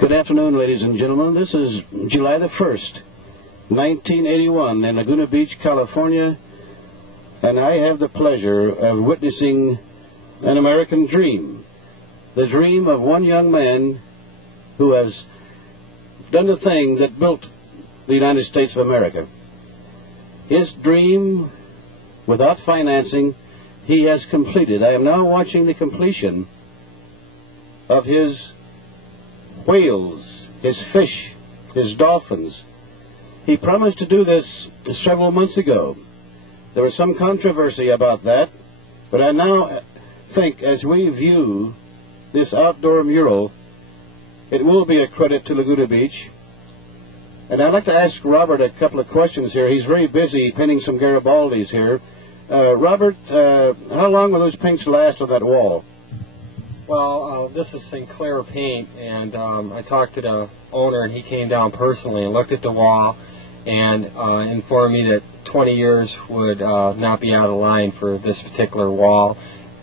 Good afternoon, ladies and gentlemen. This is July the 1st, 1981 in Laguna Beach, California, and I have the pleasure of witnessing an American dream, the dream of one young man who has done the thing that built the United States of America. His dream, without financing, he has completed. I am now watching the completion of his whales, his fish, his dolphins. He promised to do this several months ago. There was some controversy about that, but I now think as we view this outdoor mural, it will be a credit to Laguna Beach. And I'd like to ask Robert a couple of questions here. He's very busy painting some Garibaldis here. Robert, how long will those paints last on that wall? Well, this is Sinclair paint, and I talked to the owner, and he came down personally and looked at the wall and informed me that 20 years would not be out of line for this particular wall,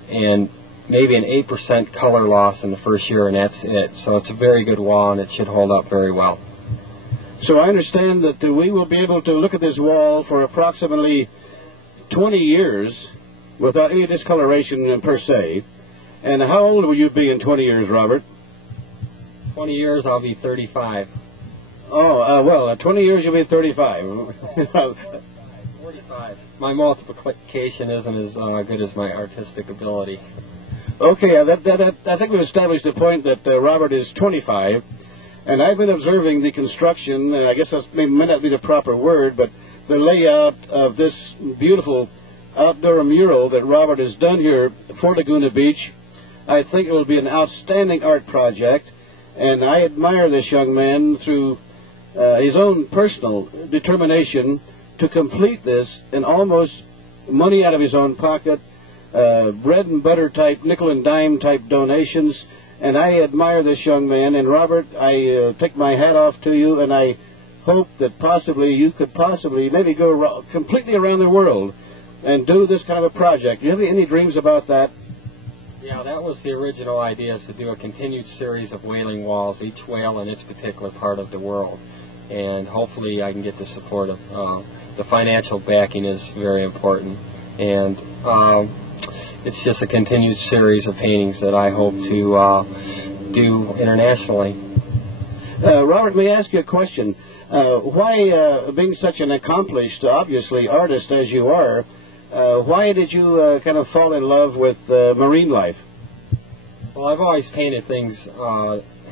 and maybe an 8% color loss in the first year, and that's it. So it's a very good wall, and it should hold up very well. So I understand that we will be able to look at this wall for approximately 20 years without any discoloration per se. And how old will you be in 20 years, Robert? 20 years, I'll be 35. Oh, well, 20 years you'll be 35. 45. My multiplication isn't as good as my artistic ability. Okay, I think we've established the point that Robert is 25, and I've been observing the construction, I guess that may not be the proper word, but the layout of this beautiful outdoor mural that Robert has done here for Laguna Beach. I think it will be an outstanding art project, and I admire this young man through his own personal determination to complete this and almost money out of his own pocket, bread and butter type, nickel and dime type donations, and I admire this young man. And Robert, I take my hat off to you, and I hope that possibly you could maybe go completely around the world and do this kind of a project. Do you have any dreams about that? Yeah, that was the original idea, is to do a continued series of whaling walls, each whale in its particular part of the world. And hopefully I can get the support of the financial backing is very important. And it's just a continued series of paintings that I hope to do internationally. Robert, may I ask you a question? Why, being such an accomplished, obviously, artist as you are, why did you kind of fall in love with marine life? Well, I've always painted things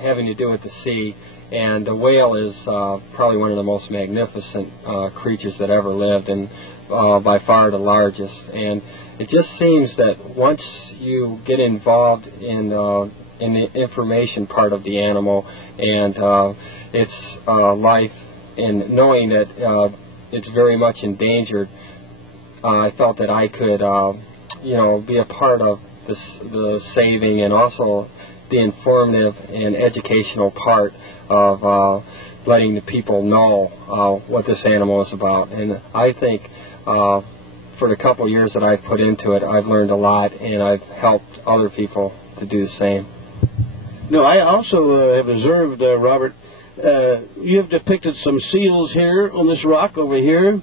having to do with the sea, and the whale is probably one of the most magnificent creatures that ever lived, and by far the largest. And it just seems that once you get involved in the information part of the animal and its life, and knowing that it's very much endangered, I felt that I could, be a part of the saving and also the informative and educational part of letting the people know what this animal is about. And I think for the couple years that I've put into it, I've learned a lot, and I've helped other people to do the same. No, I also have observed, Robert, you have depicted some seals here on this rock over here,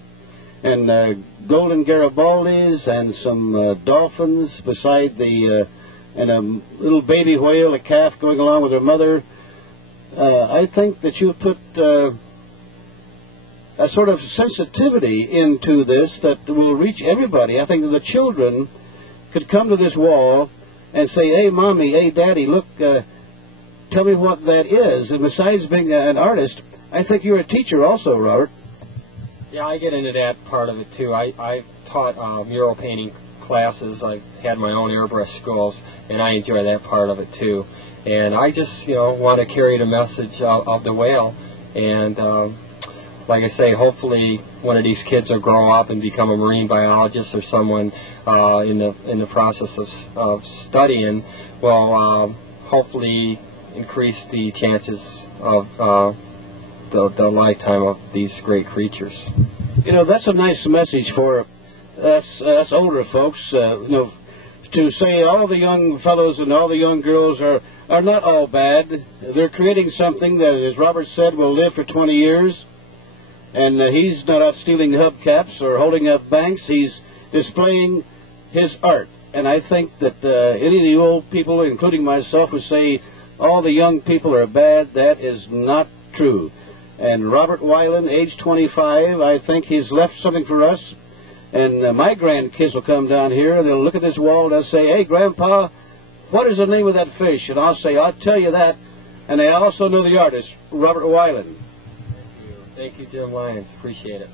and golden Garibaldis, and some dolphins beside and a little baby whale, a calf going along with her mother. I think that you put a sort of sensitivity into this that will reach everybody. I think that the children could come to this wall and say, "Hey, Mommy, hey, Daddy, look, tell me what that is." And besides being an artist, I think you're a teacher also, Robert. Yeah, I get into that part of it too. I've taught mural painting classes. I've had my own airbrush schools, and I enjoy that part of it too. And I just, want to carry the message of the whale. And like I say, hopefully one of these kids will grow up and become a marine biologist, or someone in the process of studying will hopefully increase the chances of the lifetime of these great creatures. That's a nice message for us older folks, to say all the young fellows and all the young girls are are not all bad. They're creating something that, as Robert said, will live for 20 years. And he's not out stealing hubcaps or holding up banks. He's displaying his art. And I think that any of the old people, including myself, who say all the young people are bad, that is not true. And Robert Wyland, age 25, I think he's left something for us. And my grandkids will come down here, and they'll look at this wall, and they'll say, "Hey, Grandpa, what is the name of that fish?" And I'll say, "I'll tell you that." And they also know the artist, Robert Wyland. Thank you, Jim Lyons. Appreciate it.